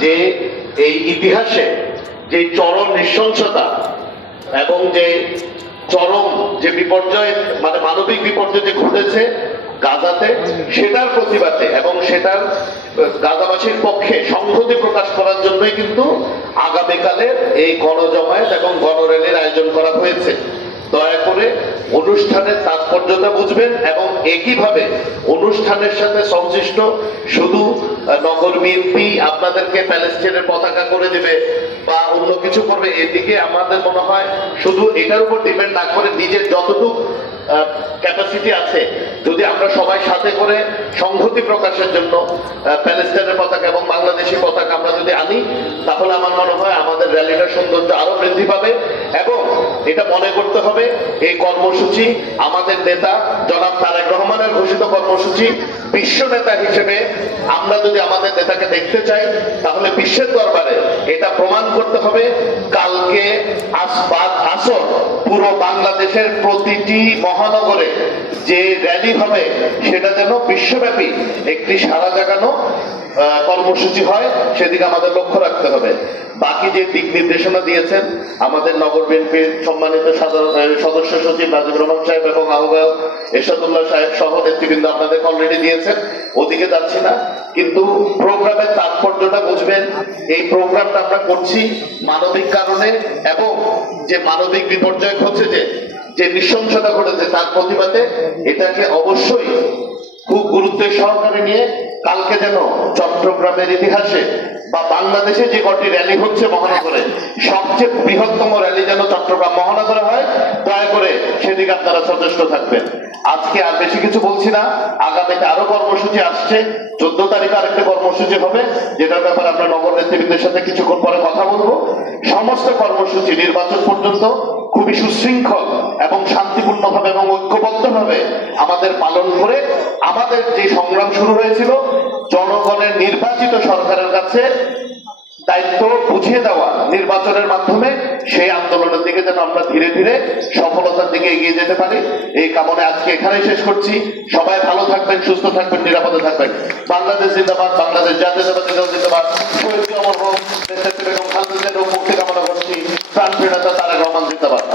যে এই ইতিহাসে যে চরম নৃশংসতা এবং যে চরম যে বিপর্যয় মানে মানবিক বিপর্যয় যে ঘটেছে গাজাতে, সেটার প্রতিবাদে এবং সেটার গাজাবাসীর পক্ষে সংহতি প্রকাশ করার জন্যই কিন্তু আগামীকালের এই গণজমায়েত এবং গণরেলির আয়োজন করা হয়েছে। দয়া করে অনুষ্ঠানের তাৎপর্যতা বুঝবেন এবং একইভাবে অনুষ্ঠানের সাথে সংশ্লিষ্ট শুধু নগর বিএনপি আপনাদেরকে প্যালেস্টাইনের পতাকা করে দেবে বা অন্য কিছু করবে, এদিকে আমাদের মনে হয় শুধু এটার উপর ডিপেন্ড না করে নিজের যতটুকু ক্যাপাসিটি আছে, যদি আমরা সবাই সাথে করে সংহতি প্রকাশের জন্য প্যালেস্টাইনের পতাকা এবং বাংলাদেশি পতাকা আমরা যদি আনি, তাহলে আমার মনে হয় আমাদের র্যালিটার সৌন্দর্য আরও বৃদ্ধি পাবে। এটা মনে করতে হবে, এই কর্মসূচি আমাদের নেতা জনাব তারেক রহমানের ঘোষিত কর্মসূচি বিশ্ব নেতা হিসেবে আমরা যদি আমাদের নেতাকে দেখতে চাই, তাহলে বিশ্বের দরবারে এটা প্রমাণ করতে হবে, কালকে আসবাদ আসর পুরো বাংলাদেশের প্রতিটি মহানগরে যে র্যালি হবে সেটা যেন বিশ্বব্যাপী, একটি সারা জাগানো কর্মসূচি হয়, সেদিকে আমাদের লক্ষ্য রাখতে হবে। বাকি যে দিক নির্দেশনা দিয়েছেন, আমাদের নগর বিএনপির সম্মানিত সদস্য সচিব রাজীব রহমান সাহেব এবং আহ্বায়ক এরশাদুল্লাহ সাহেব সহ নেতৃবৃন্দ আপনাদের অলরেডি দিয়েছেন। ওদিকে যাচ্ছি না, কিন্তু প্রোগ্রামের তাৎপর্যটা বুঝবেন। এই প্রোগ্রামটা আমরা করছি মানবিক কারণে এবং যে মানবিক বিপর্যয় হচ্ছে যে যে নৃশংসতা ঘটেছে তার প্রতিবাদে, এটাকে অবশ্যই খুব গুরুত্বের সহকারে নিয়ে কালকে যেন চট্টগ্রামের ইতিহাসে বা বাংলাদেশে যে কটি র্যালি হচ্ছে মহানগরে, সবচেয়ে বৃহত্তম র্যালি যেন চট্টগ্রাম মহানগরে হয়, দয়া করে সেদিকে আপনারা সচেষ্ট থাকবেন। আজকে আর বেশি কিছু বলছি না, আগামীতে আরও কর্মসূচি আসছে, চোদ্দ তারিখে আরেকটা কর্মসূচি হবে, যেটার ব্যাপারে আমরা নগর নেতৃবৃন্দের সাথে কিছুক্ষণ পরে কথা বলব। সমস্ত কর্মসূচি নির্বাচন পর্যন্ত খুবই সুশৃঙ্খল এবং শান্তিপূর্ণভাবে এবং ঐক্যবদ্ধভাবে আমাদের পালন করে আমাদের যে সংগ্রাম শুরু হয়েছিল জনগণের নির্বাচিত সরকারের কাছে দায়িত্ব বুঝিয়ে দেওয়া নির্বাচনের মাধ্যমে সেই আন্দোলনের দিকে যেন আমরা ধীরে ধীরে সফলতার দিকে এগিয়ে যেতে পারি। এই কামনে আজকে এখানেই শেষ করছি। সবাই ভালো থাকবেন, সুস্থ থাকবেন, নিরাপদে থাকবেন। বাংলাদেশ জিন্দাবাদ, বাংলাদেশ জাতীয়তাবাদী দল জিন্দাবাদ। শহীদ অমর হোক মুক্তি কামনা করছি। প্রাণ তারেক রহমান জিন্দাবাদ।